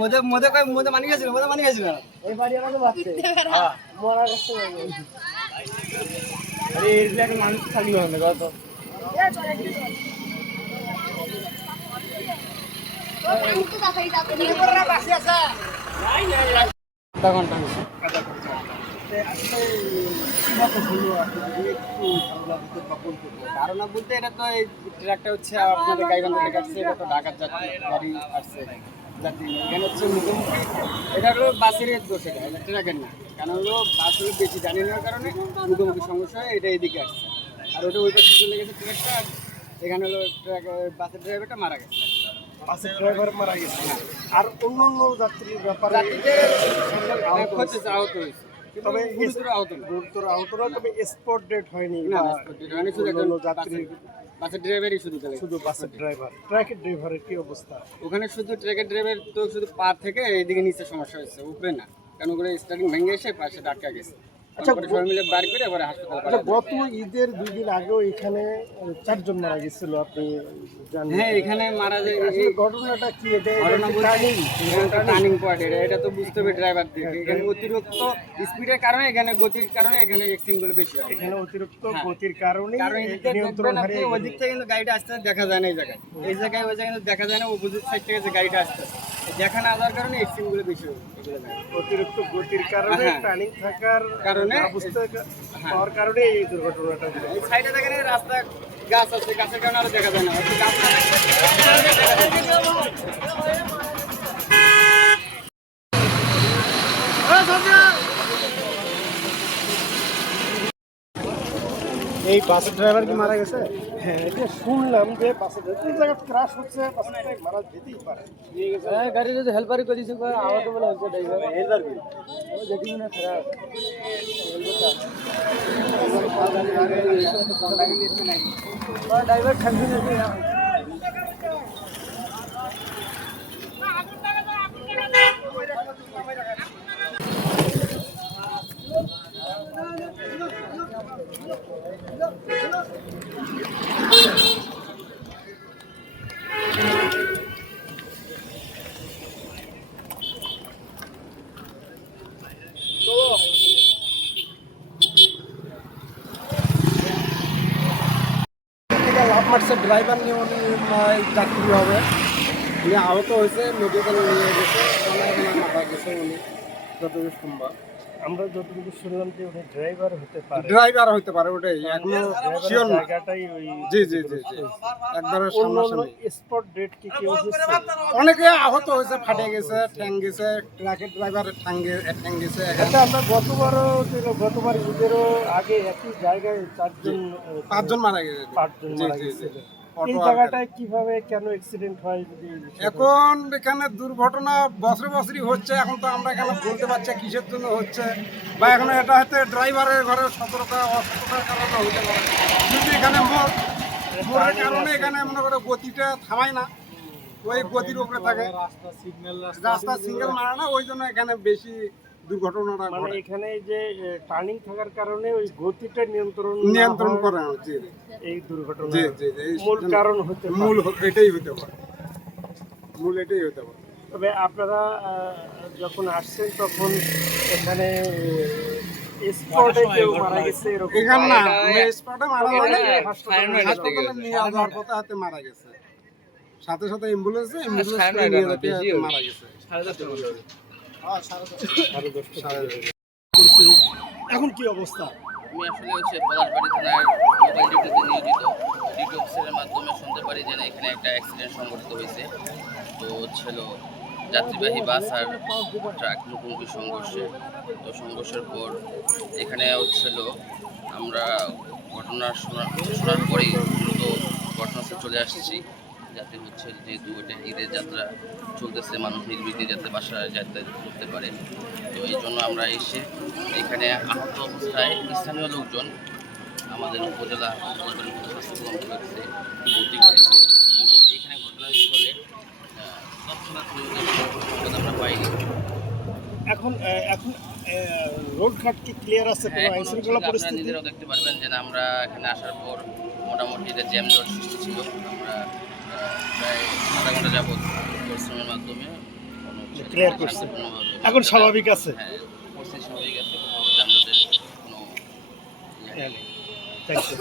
মজা মজা কয় মজা মানি গেছিল মজা মানি গেছিল এই বাড়ি আমাকে বাঁচছে হ্যাঁ মরা কষ্ট হবে আরে এই লাগে মানুষ খালি হয় না কত আধা ঘন্টা ধারণা বলতে এটা তো এই ট্রাকটা হচ্ছে আপনাদের গাইবান্ধা থেকে আসছে, এটা তো ঢাকার গাড়ি আসছে যাত্রী এখানে হচ্ছে মুখোমুখি এটা হলো বাসের দোষ, এটা ট্রাকের না, কারণ হলো বাস হলো বেশি জানি নেওয়ার কারণে মুখোমুখি সমস্যা হয়, এটা এদিকে আসছে আর ওটা ওই পাশে চলে গেছে ট্রাকটা, আর এখানে হলো ট্রাক বাসের ড্রাইভারটা মারা গেছে। বাসের ড্রাইভার মারা গেছে আর অন্য অন্য যাত্রীর ব্যাপারে আহত হয়েছে, তবে গুরুতর আহত না, গুরুতর আহতরা তবে স্পট ডেট হয়নি না বা spot dead হয়নি, শুধু অন্য একজন যাত্রীর বাসের ড্রাইভারই শুধু শুধু বাসের ড্রাইভার ট্রাকের ড্রাইভারের কি অবস্থা? ওখানে শুধু ট্রাকের ড্রাইভার তো শুধু পা থেকে এইদিকে নিচে সমস্যা হয়েছে, উপরে না, কারণ ওগুলো স্টার্টিং ভেঙে এসে পাশে আটকা গেছে। আচ্ছা, তারপরে সবাই মিলে বার করে আবার হাসপাতালে আচ্ছা, গত ঈদের 2 দিন আগেও এখানে 4 জন মারা গেছিল, আপনি জানেন? হ্যাঁ এখানে মারা যায় আসলে ঘটনাটা কি? এটা ঘটনা বলতে টার্নিং টার্নিং পয়েন্ট, এটা তো বুঝতে হবে ড্রাইভার দেখে, এখানে অতিরিক্ত স্পিডের কারণে, এখানে গতির কারণে এখানে অ্যাক্সিডেন্ট গুলো বেশি হয়। এখানে অতিরিক্ত হ্যাঁ। গতির কারণে কারণ নিয়ন্ত্রণ হারিয়ে ওই দিক থেকে কিন্তু গাড়িটা আসতে দেখা যায় না, এই জায়গায় ওই জায়গায় কিন্তু দেখা যায় না, অপোজিট সাইড থেকে যে গাড়িটা আসতে দেখা না যাওয়ার কারণে অ্যাক্সিডেন্ট গুলো বেশি হয় এগুলো জায়গায়। অতিরিক্ত গতির কারণে হ্যাঁ। টার্নিং থাকার কারণে অবস্থা হওয়ার কারণে এই দুর্ঘটনাটা ঘটে। এই সাইডে দেখেন এই রাস্তা গাছ আছে, গাছের কারণে আরো দেখা যায় না, হয়তো গাছ না থাকলে এই বাসের ড্রাইভার কি মারা গেছে? হ্যাঁ, এটা শুনলাম যে বাসের ড্রাইভার এই জায়গায় ক্রাশ হচ্ছে, বাসের ড্রাইভার মারা যেতেই পারে। হ্যাঁ গাড়ি যদি হেল্পারই করেছে আহত বলে হচ্ছে ড্রাইভার হেল্পার কি ও দেখি না খারাপ ড্রাইভার ঠান্ডি নাকি লাভ মারছে ড্রাইভার নিয়ে, উনি চাকরি হবে, উনি আহত হয়েছে, মেডিকেল নিয়ে গেছে, মারা গেছে উনি যতটুকু শুনবা। আমরা যতটুকু শুনলাম যে উনি ড্রাইভার হতে পারে, ড্রাইভার হতে পারে, ওটাই এখনো শিওর না। জায়গাটাই ওই জি জি জি জি একবারে সামনাসামনি স্পট ডেট কি কেউ হচ্ছে? অনেকে আহত হয়েছে, ফাটে গেছে, ঠ্যাং গেছে, ট্রাকের ড্রাইভার ঠ্যাং গেছে। আচ্ছা, আমরা গতবার ঈদেরও আগে একই জায়গায় 5 জন মারা গেছে। 5 জন জি, মারা জি, গেছে। জি। এই জায়গাটায় কিভাবে কেন অ্যাক্সিডেন্ট হয় যদি এখন এখানে দুর্ঘটনা বছরে বছরই হচ্ছে, এখন তো আমরা এখানে বলতে পারছি না কিসের জন্য হচ্ছে, বা এখন এটা হয়তো ড্রাইভারের ঘরে অসততার কারণে হতে পারে। কিন্তু এখানে মোড়ের কারণে এখানে মনে করে গতিটা থামায় না, ওই গতির উপরে থাকে, রাস্তা সিঙ্গেল মারে না, ওই জন্য এখানে বেশি দুর্ঘটনাটা মানে ঘটে। এখানে যে টার্নিং থাকার কারণে ওই গতিটা নিয়ন্ত্রণ করে না, জি এই দুর্ঘটনা জি জি জি, এই মূল কারণ হতে পারে। মূল এটাই হতে পারে, মূল এটাই হতে পারে। তবে আপনারা যখন আসছেন তখন এখানে স্পটে কেউ মারা গেছে এরকম? এখানে না, স্পটে মারা গেছে, হাসপাতালে নিয়ে যাওয়ার পথে হাতে মারা গেছে, সাথে সাথে অ্যাম্বুলেন্সে নিয়ে যেতে মারা গেছে। এখন কি অবস্থা? আমি আসলে হচ্ছে পলাশবাড়ি থানার মোবাইল ডিউটিতে নিয়োজিত। ডিউটি অফিসারের মাধ্যমে শুনতে পারি যে না, এখানে একটা অ্যাক্সিডেন্ট সংঘটিত হয়েছে। তো হচ্ছিল যাত্রীবাহী বাস আর ট্রাক মুখোমুখি সংঘর্ষে। তো সংঘর্ষের পর এখানে হচ্ছিল আমরা শোনার পরেই দ্রুত ঘটনাস্থলে চলে আসছি, যাতে হচ্ছে যেহেতু এটা ঈদের যাত্রা চলতেছে, মানুষ নির্বিঘ্নে যাতে বাসায় যাতে করতে পারে। তো এই জন্য আমরা এসে এখানে আহত অবস্থায় স্থানীয় লোকজন আমাদের উপজেলা স্বাস্থ্য কমপ্লেক্সে ভর্তি করেছে, কিন্তু এইখানে ঘটনাস্থলে তৎক্ষণাৎ আমরা পাইনি। এখন রোড ঘাট কি ক্লিয়ার আছে? কোনো এখন আইনশৃঙ্খলা আপনারা পরিস্থিতি? নিজেরাও দেখতে পারবেন যে না, আমরা এখানে আসার পর মোটামুটি এটা জ্যাম জট সৃষ্টি ছিল। আমরা প্রায় আধা ঘন্টা যাবত পরিশ্রমের মাধ্যমে কোনো ক্লিয়ার করছে, শান্তিপূর্ণভাবে এখন স্বাভাবিক আছে। হ্যাঁ, পরিস্থিতি স্বাভাবিক আছে, কোথাও যানজটের কোনো ইয়ে নেই। Thank you.